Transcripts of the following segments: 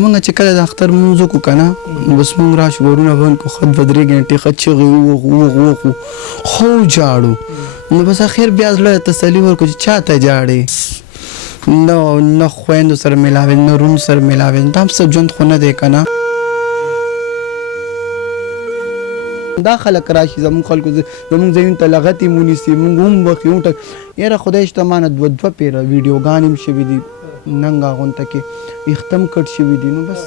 مونږ چې کله د اختر مونځ وکړو که نه بس مونږ راشو ورونه بند کړو خط به 3 ګنټې ښه چغې ووغو خو جاړو نو بس اخر بیا زړه تسلي ورکړو چې چا ته جاړې نه خویندو سره میلاوې نه رون سره میلاوې دا هم څه ژوند خو نه دی که نه دا خلک راشي زمونږ خلکو زمونږ ځایونو ته لغتې مونیسي مونږ هم وخې ټک یاره خدای شته مانه 2 پیره ویډیوګانې هم شوي دي ننګ غونته کې اختم کټ شوي دي نو بس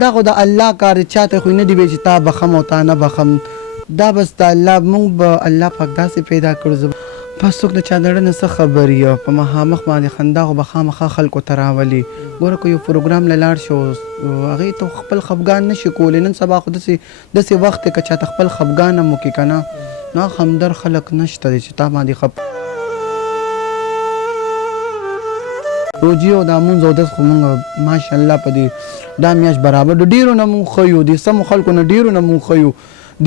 دا خو د الله کار دی چاته خو نه دی وی چې تا بخم او تا نه بخم دا بس د الله مونږ به الله پاک داسې پیدا کړو بس څوک د چا د زړه نه څه خبر یو په مخامخ باندې خندا خو به خامخا خلکو ته راولي ګوره که یو پروګرام له لاړ شو هغې ته خپل خفګان نه شي کولی نن سبا خو داسې وخت دی که چاته خپل خفګان هم وکړي که نه نو همدر خلک نشته دی چې تا باندې روجي او دا مونځ او داس خو مونږ ماشاءالله په دې دا میاشت برابر د ډېرو نه مونږ ښه یو د سمو خلکو نه ډېرو نه مونږ ښه یو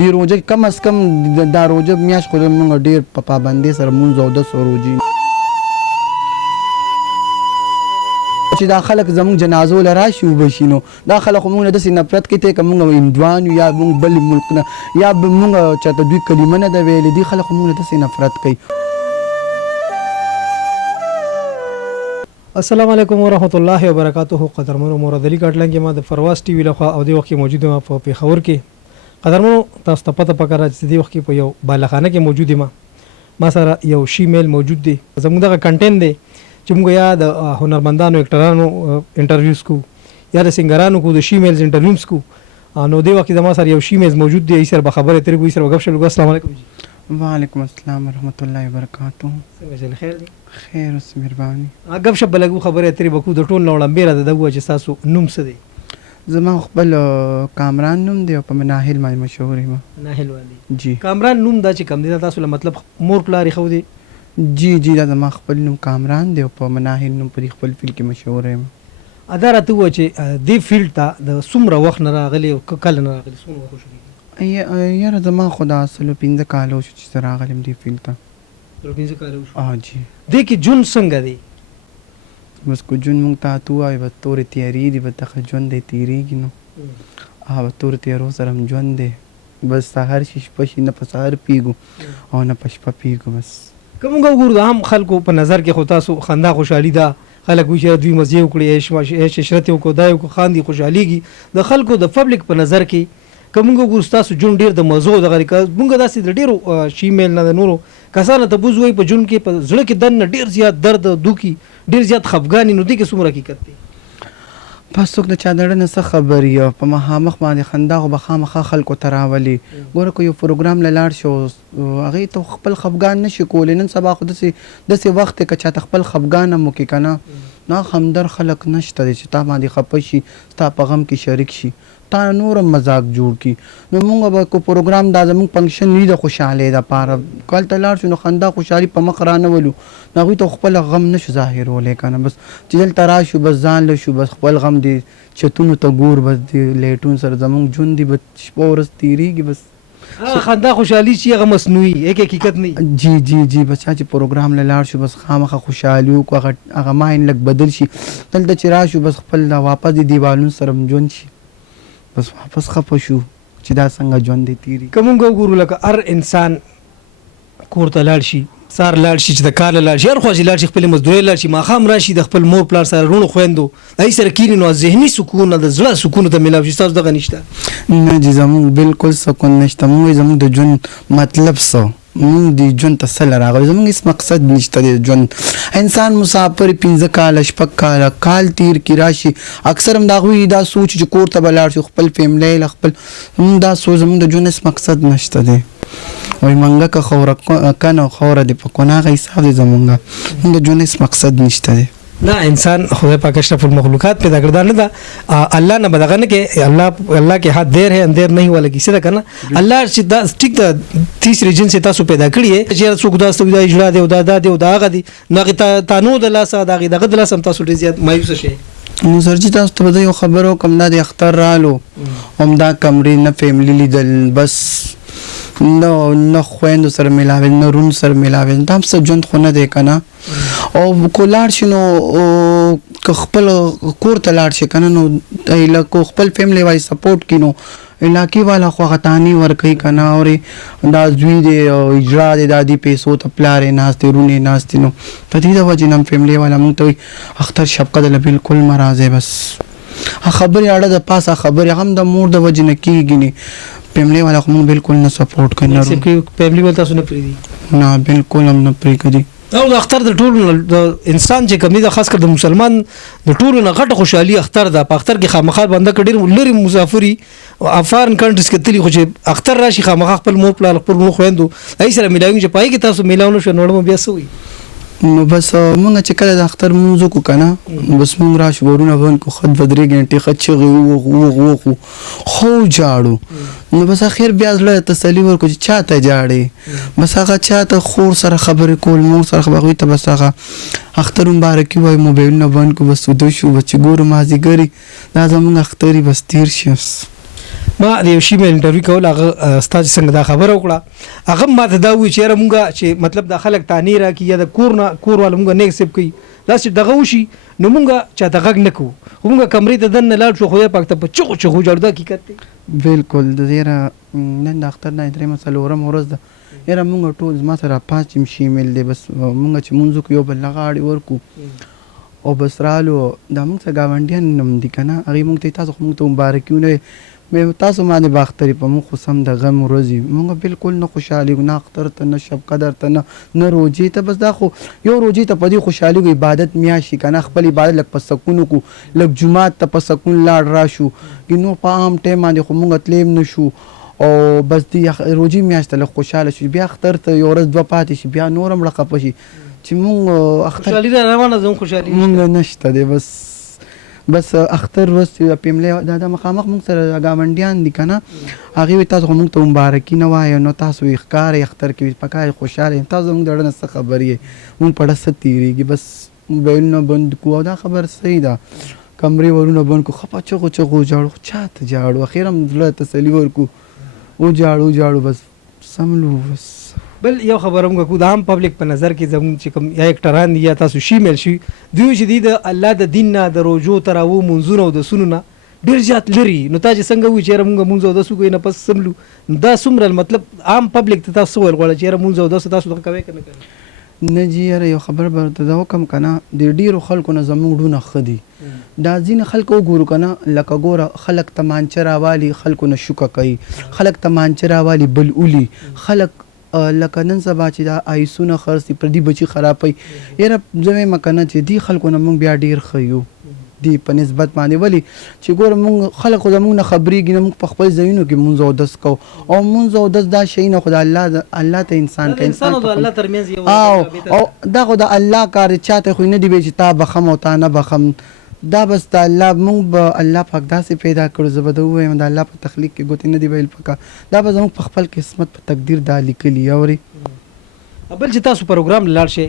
د روژه کم از کم دا روژه میاشت خو مونږ ډېر په پابندۍ سره مونځ او داس او روجي چې دا خلک زمونږ جنازو له راشي وبشي نو دا خلک خو مونږ نه داسې نفرت کوي ته که مونږ هندوان یو یا مونږ بل ملک نه یا مونږ چاته دوی کلمه نه ده ویلې دي خلک خو مونږ نه داسې نفرت کوي. السلام علیکم ورحمۃ اللہ وبرکاتہ. قدرمنو موردلی کاټلنګ ما د فرواز ټي وی لخوا او د وخت موجود ما په پیښور کې قدرمنو تاسو ته پته پکاره چې د وخت په یو بالخانه کې موجود ما سره یو شیمیل موجود دی زموږ دغه کنټینټ دی چې موږ یا د هنرمندانو اکټرانو انټرویوز کو یا د سنگرانو کو د شیمیلز انټرویوز کو نو د وخت ما سره یو شیمیل موجود دی سره خبره ترې کوي سره غوښتل السلام علیکم. وعلیکم السلام ورحمۃ اللہ وبرکاتہ. څنګه خیر دی؟ خیر اوس مهرباني. غب شپ بلګو خبره ترې بکو د ټول نوړم بیره د دغه چې تاسو نوم څه دی؟ زما خپل کامران نوم دی او په مناهل باندې مشهور یم. مناهل والی جی. کامران نوم دا چې کم دی تاسو له مطلب مور پلاری خو دی؟ جی دا زما خپل نوم کامران دی او په مناهل نوم په خپل فیلډ کې مشهور یم. ادا راته و چې دې فیلډ ته د څومره وخت نه راغلی او کله نه راغلی څومره وخت شو؟ یاره زما خدا اصلو 15 کالو شو چې راغلم دې فیلډ ته. 15 کالو شو؟ جی. دې کې جون څنګه دی؟ بس کو جون مونږ ته تو وای به تورې تیارې دي به دغه ژوند دی تېرېږي نو به تورې تیارو سره هم ژوند دی بس سهار شي شپه شي نه په سهار پیږو او نه په شپه پیږو بس. که موږ وګورو د عام خلکو په نظر کې خو تاسو خندا خوشحالي ده خلک وایي چې دوی مزې وکړي عیش عشرت یې وکړو دا یې وکړو خاندي خوشحالېږي د خلکو د پبلک په نظر کې که موږ وګورو ستاسو ژوند ډېر د مزو دغه موږ داسې د ډېرو شیمیل نه د نورو کسانو ته بوز وایي په ژوند کې په زړه کې دننه ډېر زیات درد دوکي ډېر زیات خفګان نو دې کې څومره حقیقت دی؟ بس څوک د چا د زړه نه څه خبر یو په مخامخ باندې خندا خو به خامخا خلکو ته راولي ګوره که یو پروګرام له لاړ شو هغې ته خپل خفګان نه شي کولی نن سبا خو داسې وخت دی که چاته خپل خفګان هم وکړي که نه نو همدر خلک نشته دی چې تا باندې خفه شي ستا په غم کې شریک شي تا نور هم مذاق جوړ کړي نو مونږ به کو پروګرام دا زموږ فنکشن وي د خوشحالۍ دپاره کله ته لاړ شو نو خندا خوشحالي په مخ رانولو نو هغوی ته خپل غم نشو ظاهرولی که نه بس چې دلته راشو بس ځان له شو بس خپل غم دی چتونو ته ګور بس د لیټون سره زموږ ژوند دی بس شپه ورځ تېرېږي بس خندا خوشحالي چې هغه مصنوعي هیڅ حقیقت نه جی بس چې پروګرام له لاړ شو بس خامخا خوشحالي وکړو هغه ماین لږ بدل شي دلته چې راشو بس خپل واپس د دیوالونو سره ژوند شي بس واپس خفه شو چې دا څنګه ژوند دی تېري. که موږ وګورو لکه هر انسان کور ته لاړ شي سهار لاړ شي چې د کار لاړ شي هر خوا چې لاړ شي خپلې مزدورۍ لاړ شي ماښام راشي د خپل مور پلار سره رونو خویندو هغې سره کښېني نو ذهني سکون د زړه سکون ته میلاو شي ستاسو دغه نشته؟ نه جي زموږ بالکل سکون نشته موږ زموږ د ژوند مطلب څه مونږ د ژوند ته څه له راغلو زموږ هېڅ مقصد نشته د ژوند انسان مسافر 15 کاله شپږ کاله کال تیر کړي راشي اکثر هم د هغوی دا سوچ چې کور ته به لاړ شي خپل فیملی له خپل زموږ دا سوچ زموږ د ژوند هېڅ مقصد نشته دی وایي منګه که خوره کنه خوره دی په کونه هغه حساب دی زموږ د ژوند هېڅ مقصد نشته دی. نه انسان خدای پاک اشرف المخلوقات پیدا کړدا نه دا الله نه بدغه نه کې الله کې حد دیر ہے اندر نہیں والا کسی دا کنه الله چې دا ټیک دا تیسری جنس تاسو پیدا کړی ہے چې څوک دا ستو دا اجرا دی او دا دی او دا غدي نو تانو د لاسه دا غي دغه د لاسه تاسو ډیر زیات مایوس شئ. نو سرجی تاسو ته یو خبرو کوم دا د اختر رالو هم دا کمرې نه فیملی لیدل بس نه خویندو سره میلاوي نه رون سره میلاوي دا هم څه ژوند خو نه دی که نه او که لاړ شي نو که خپل کور ته لاړ شي که نه نو لکه خپل فیملی وایي سپورټ کړي نو علاقې والا خو هغه تانې ورکوي که نه اورې دا زوی دی او اجرا دی دا دې پیسو ته پلار یې ناست دی رون یې ناست دی نو په دې د وجې نه هم فیملی والا موږ ته وایي اختر شفقت دله بلکل مه راځئ بس خبرې اړه د پاسه خبرې هم د مور د وجې نه کېږي نه فیملی والا خو موږ بلکل نه سپورټ کوي فیملی والا تاسو نه پرېږدي نه بلکل هم نه پرېږدي او د اختر د ټولو د انسان چې کمی ده خاص کر د مسلمان د ټولو نه غټه خوشحالي اختر ده په اختر کې خامخا بنده که ډېر لرې مسافري او فارن کنټریز کې تلي خو چې اختر راشي خامخا خپل مور پلار خپل مور خویندو هغې سره میلاوي چې په هغې کې تاسو میلاو نه شو نو بیا څه وایي نو بس مونږ چې کله د اختر مونځ وکړو که نه بس مونږ راشو ورونه بند کړو ښه 2-3 ګنټې ښه چغې ووغو خو جاړو نو بس اخر بیا زړه تسلي ورکړو چې چا ته جاړې بس هغه چا ته خور سره خبرې کول مور سره هغوی ته بس هغه اختر مبارکي وایي موبایلونه بند کړو بس وده شو بس چې ګورو مازدیګري دا زمونږ اختري بس تېر شي ما د یو شي مې انټرویو کول هغه ستا چې څنګه دا خبره وکړه هغه هم ماته دا وایي چې یاره مونږ چې مطلب دا خلک تانې راکړي یا د کور والا مونږ نه ایکسپټ کوي داسې دغه وشي نو مونږ چاته غږ نه کوو خو مونږ کمرې ته دننه لاړ شو خدای پاک ته په چغو چغو جاړو دا حقیقت دی بلکل د یاره نن د اختر نه 3 ورځ ده یاره مونږ ټول زما سره 5 شیمیل دی بس مونږ چې مونځ وکړو یو بل له غاړې ورکو او بس رالو دا مونږ څه ګاونډیان هم دي که نه هغې مونږ ته تاسو خو مونږ ته مبارکي ونه تاسو باندې باختري په مونږ خو سم د غم ورځې مونږ بلکل نه خوشحالي نه اختر ته نه شب قدر ته نه روجې ته بس دا خو یو روجې ته په دې خوشحالي عبادت میاشي که نه خپل عبادت لږ په سکون وکړو لږ جومات ته په سکون لاړ راشو نو په عام ټایم باندې خو مونږ تلیم نه شو او بس دې روجې میاشت ته لږ خوشحاله شو بیا اختر ته یو ورځ 2 پاتې شي بیا نور هم خفه شي چې مونږ اختر خوشحالي را روانه زموږ خوشحالي مونږ نشته دی بس اختر ورځ پیملی دا مخامخ مونږ سره ګاونډیان دي که نه هغې وایي تاسو خو مونږ ته مبارکي نه وایه نو تاسو یې ښکاره اختر کې پکار خوشحاله یم تاسو زموږ د اړه نه څه خبر یې مونږ په ډه څه تېرېږي بس موبایلونه بند کړو او دا خبر صحیح ده کمرې ورونه بند کړو ښه په چغو جاړو چا ته جاړو اخر هم زړه تسلي ورکړو جاړو بس سملو بس بل یو خبره موږ کو د عام پبلک په نظر کې زموږ چې کوم یا اکټران دي یا تاسو شیمیل شي دوی چې دي د الله د دین نه د روژو تراوو منځونه او د سونو نه ډېر زیات لري نو تا چې څنګه وایي چې یاره مونږ مونځ او دسو کوو نه پس سملو دا څومره مطلب عام پبلک ته تاسو ویل غواړئ چې یاره مونځ او دسو تاسو دغه کوئ که نه کوئ نه جی یاره یو خبر به درته دا وکړم که نه د ډېرو خلکو نه زموږ ډونه ښه دي دا ځینې خلک وګورو که نه لکه ګوره خلک تمانچه راوالي خلکو نه شوکه کوي خلک تمانچه راوالي بل اولي خلک لکه نن سبا چې دا آیسونه خرڅي پردي بچي خرابوي یاره زه وایم که نه چې دې خلکو نه موږ بیا ډېر ښه یو دې په نسبت باندې ولې چې ګوره مونږ خلک خو زموږ نه خبرېږي نه مونږ په خپل ځایونو کې مونځ او دس کوو او مونځ او دس دا شی نه خو د الله ته انسان که انسان او د الله ترمنځ یو او دا خو د الله کار دی چاته خو نه دی وی چې تا بخم او تا نه بخم دا بس د الله مونږ به الله پاک داسې پیدا کړو زه به د ووایم د الله په تخلیق کې ګوتې نه دی ویل پکار دا به زموږ په خپل قسمت په تقدیر دا لیکلي اورې بل چې تاسو پروګرام لاړ شئ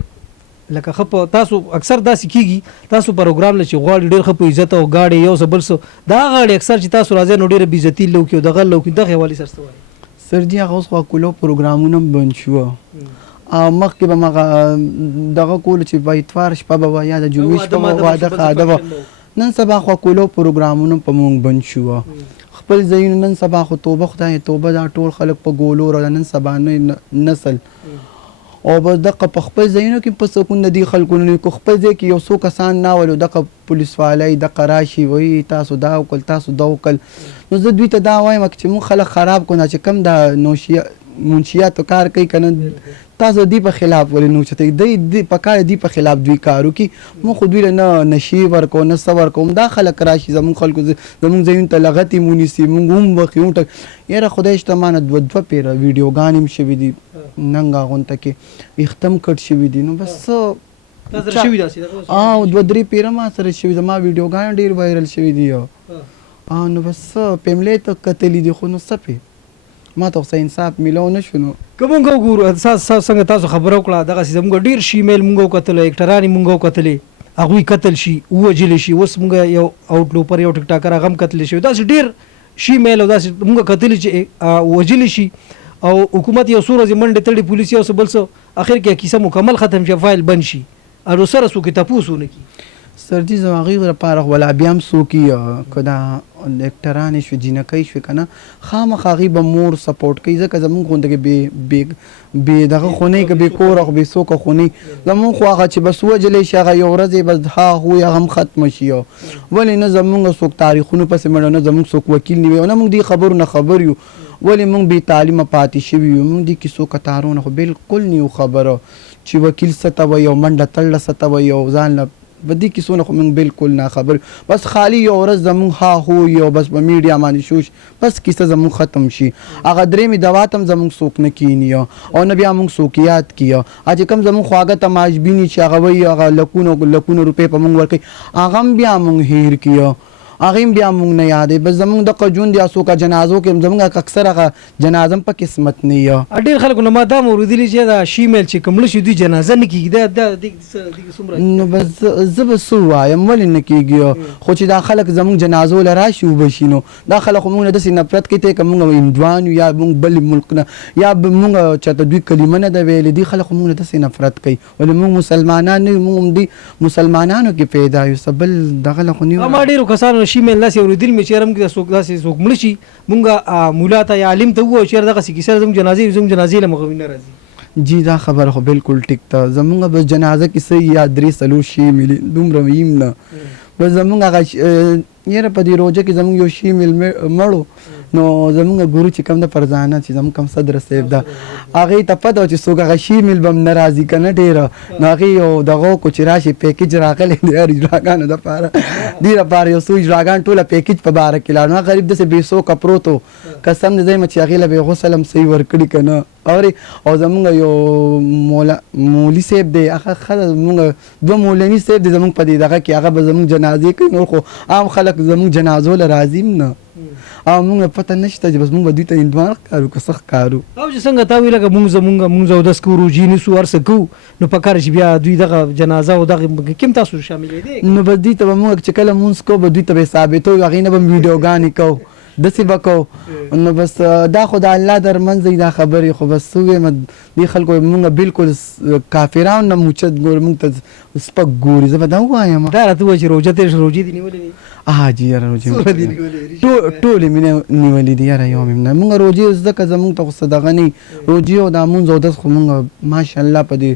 لکه ښه په تاسو اکثر داسې کېږي تاسو پروګرام له چې غواړي ډېر ښه په عزت او غاړې یو څه بل څه دا غاړې اکثر چې تاسو راځئ نو ډېره بې عزتي لو کړي او دغه لو کړي دغې حوالې سره څه وایي سر جي هغه اوس خو کولو پروګرامونه هم بند شوه مخکې به مغه دغه کولو چې به اتوار شپه به وه یا د جمعې شپه به واده خاده به نن سبا خو کولو پروګرامونه په مونږ بند شوه خپل ځایونه نن سبا خو توبه خدای توبه دا ټول خلک په ګولو را نن سبا نسل او بس دغه په خپل ځایونو کې په سکون د دې خلکو نه کو خپل ځای کې یو څو کسان ناولو دغه پولیس والی دغه راشي وایي تاسو دا وکړل تاسو دا وکړل نو زه دوی ته دا وایم چې مونږ خلک خراب کړو چې کم د منشیاتو کار کوي که نه تاسو دی په خلاف ولې نو چتې دی په کار دی په خلاف دوی کار وکړي مونږ خو دوی له نه نشي ورکو نه څه ورکوم دا خلک راشي زمونږ خلکو زمونږ ځایونو ته لغتې مونیسي مونږ هم بخي یاره خدای شته مانه 2 پیره ویډیوګانې هم شوي دي ننګه غونته کې اختم کټ شوي دي نو بس او 2-3 پیره ما سره شوي زما ویډیوګانې ډېر وایرل شوي دي نو بس پیملی ته کتلي دي خو نو څه پې ما ته خو انصاف میلو نه شو نو که مونږ وګورو څنګه تاسو خبره وکړه دغسې زموږ ډېر شیمیل مونږ وکتلی اکټران یې مونږ وکتلې هغوی قتل شي ووجلی شي اوس مونږ یو آوټ لوپر یو ټیک ټاکر هغه هم قتلی شوی داسې ډېر شیمیل او داسې مونږ کتلي چې وجلی شي او حکومت یو څو ورځې منډې تړي پولیس یو څه بل څه اخر کې کیسه مکمل ختم شي فایل بند شي او سره څوک تپوس ونه کړي. سرجي زما هغې لپاره ولا بیا هم څوک که دا ډاکټرانې شوې جینکۍ شوې که نه خامخا هغې به مور سپورټ کوي ځکه زمونږ غوندې بې دغه خو نه که بې کوره خو بې څوکه خو نه زمونږ خو هغه چې بس وجلی شي هغه یو ورځ یې بس ها هو هغه هم ختمه شي ولې نه زمونږ څوک تاریخونو پسې مړه نه زمونږ څوک وکیل نه وي او نه مونږ دې خبرو نه خبر یو ولې مونږ بې تعلیمه پاتې شوي یو مونږ دې کیسو کتارونه خو بالکل نه یو خبره چې وکیل څه ته وایي او منډه تړله څه ته وایي او ځان له په دې کیسو نه خو موږ بالکل نه خبر بس خالی یو ورځ زمونږ ها هو یو بس په میډیا باندې شوش بس کیسه زمونږ ختم شي هغه درېمې دوا ته هم زمونږ څوک نه کیني او نه بیا موږ څوک یاد کیه چې کوم زمونږ خواږه تماشبیني چې هغه وایي هغه لکونه روپۍ په موږ ورکوي هغه هم بیا موږ هیر کیه هغې هم بیا موږ نه یادوي بس زمونږ دغه ژوند یا څوک جنازو کې زمونږ اکثر هغه جنازه هم په قسمت نه وي. ډېر خلکو نه ما دا هم اورېدلي چې دا شیمیل چې کوم مړه شي دوی جنازه نه کېږي څومره نو بس زه به څه ووایم ولې نه کېږي خو چې دا خلک زمونږ جنازو له راشي وبشي نو دا خلک خو موږ نه داسې نفرت کوي ته که موږ هندوان یو یا موږ بل ملک نه یا موږ چاته دوی کلمه نه ده ویلې دي خلک خو موږ نه داسې نفرت کوي ولې موږ مسلمانان نه یو موږ هم دي مسلمانانو کې پیدا یو څه بل دغه له خو نه ما ډېرو کسانو شیمیل داسې اورېدلي مې چې رم کې څوک داسې څوک مړه شي مونږ مولا ته یا عالم ته ووایو چې دغسې کیسه زموږ جنازې له مخه نه راځي. جی دا خبره خو بالکل ټیک ته زمونږ بس جنازه کې څه یا 3 شیمیل دومره ویم نه بس زمونږ هغه یاره په دې روژه کې زمونږ یو شیمیل مړو نو زمونږ ګورو چې کوم د فرزانه چې زمونږ کوم صدر صاحب ده هغې ته پته وه چې څوک هغه شیمیل به هم نه راځي که نه ډېره نو هغې یو دغه وکړو چې راشي پیکج راغلی دی هر اجراګانو دپاره دې لپاره یو څو اجراګان ټوله پیکج په باره کې لاړ نو هغه غریب داسې بې څوکه پروت و قسم دې ځایم چې هغې له به غسل هم صحیح ورکړي که نه اورې او زمونږ یو مولي صاحب دی هغه ښه زمونږ 2 مولوي صاحب دی زمونږ په دې دغه کې هغه به زمونږ جنازې کوي نور خو عام خلک زمونږ جنازو له راځي هم نه او موږ پته نشته چې بس موږ به دوی ته هندوان ښکارو که څه ښکارو او چې څنګه تا ویل که موږ اودس کوو روژې نیسو هر څه کوو نو په کار چې بیا دوی دغه جنازه او دغه کوم تاسو شاملېدی نو بس دوی ته به موږ چې کله مونځ کوو به دوی ته به ثابتوو هغې نه به ویډیوګانې کوو داسې به کوو نو بس دا خو د الله در منځ دی دا خبرې خو بس څه ووایم دې خلکو موږ بالکل کافرانو نه موچت ګورو موږ ته سپک ګوري زه به دا ووایم دا راته ووایه چې روژه تېر شو روژې دې نیولې دي جی یاره روژې ټولې مې نیولې دي یاره یو مې نه موږ روژې ځکه زموږ ته خو څه دغه نه روژې او دا مونځ اودس خو موږ ماشاءالله په دې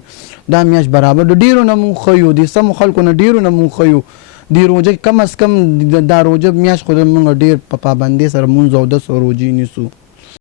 دا میاشت برابر د ډېرو نه موږ ښه یو د سمو خلکو نه ډېرو نه موږ ښه یو دی روژه کم از کم دا روژه میاشت خو موږ ډېر په پابندۍ سره مونځ اودس او روژې نیسو.